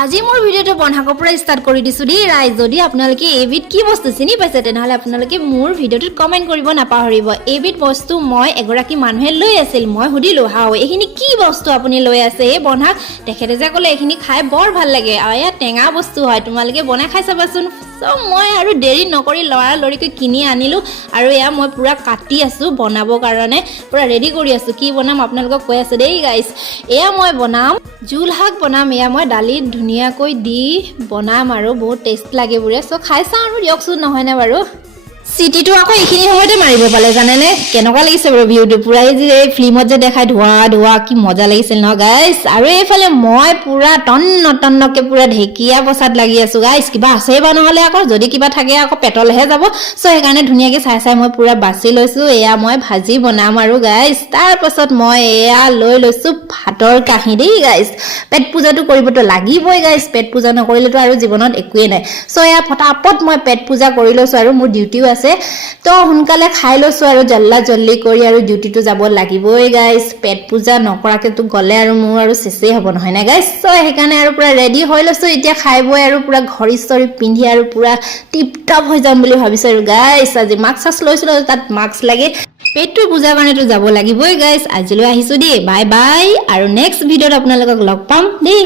আজি মোৰ ভিডিওটো বন্ধাকৰ পৰা ষ্টাৰ্ট কৰি দিছো দেই ৰাইজ যদি আপোনালোকে এবিধ কি বস্তু চিনি পাইছে তেনেহলে আপোনালোকে মোৰ ভিডিওটোত কমেন্ট কৰিব নাপাহৰিব এবিধ বস্তু মই এগৰাকী মানুহে লৈ আছিল মই সুধিলো হাও এইখিনি কি বস্তু আপুনি লৈ আছে এই বন্ধাক তেখেতে যে ক'লে এইখিনি খাই বৰ ভাল লাগে আৰু এয়া টেঙা বস্তু হয় তোমালোকে বনাই খাই চাবাচোন সো মই আৰু দেৰি নকৰি লৰা লৰিকৈ কিনি আনিলো আৰু এয়া মই পুৰা কাটি আছো বনাবৰ কাৰণে পুৰা ৰেডি কৰি আছো কি বনাম আপোনালোকক কৈ আছে দেই গাইস এয়া মই বনাম জুল শাক বনাম এয়া মই দালিত ধুনীয়াকৈ দি বনাম আৰু বহুত টেষ্ট লাগে বুৰে সো খাই চাওঁ আৰু দিয়কচোন নহয় নে বাৰু সিটিটো আকৌ এইখিনি সময়তে মাৰিব পালে জানেনে কেনেকুৱা লাগিছে বাৰু ভিউটো পুৰা এই যে ফিল্মত যে দেখাই ধোৱা ধোৱা কি মজা লাগিছিল ন গাইস আৰু এইফালে মই পুৰা টন্নকে পুৰা ঢেকিয়া পছাত লাগি আছো গাইস কিবা আছে বা নহলে আকৌ যদি কিবা থাকে আকৌ পেটলহে যাব সো সেইকাৰণে ধুনীয়াকে চাই মই পুৰা বাছি লৈছো এয়া মই ভাজি বনাম আৰু গাইস তাৰ পাছত মই এয়া লৈ লৈছো ভাতৰ কাহি দেই গাইস পেট পূজাটো কৰিবতো লাগিবই গাইস পেট পূজা নকৰিলেতো আৰু জীৱনত একোৱে নাই সো এয়া ফটাফট মই পেট পূজা কৰি লৈছো আৰু মোৰ ডিউটিও আছে তো সোনকালে খাই লৈছো আৰু জল্দি কৰি আৰু ডিউটিটো যাব লাগিবই গাইস পেট পূজা নকৰাকে তো গলে আৰু মোৰ আৰু চেচেই হ'ব নহয় না গাইস সো সেইকাৰণে আৰু পুৰা ৰেডি হৈ লৈছো এতিয়া খাই বই আৰু পুৰা ঘড়ী চৰি পিন্ধি আৰু পুৰা টিপ টপ হৈ যাম বুলি ভাবিছো আৰু গাইস আজি মাস্ক লৈছিলো তাত মাস্ক লাগে পেটটো পূজা কাৰণেতো যাব লাগিবই গাইস আজিলৈ আহিছো দেই বাই বাই আৰু নেক্সট ভিডিওত আপোনালোকক লগ পাম দেই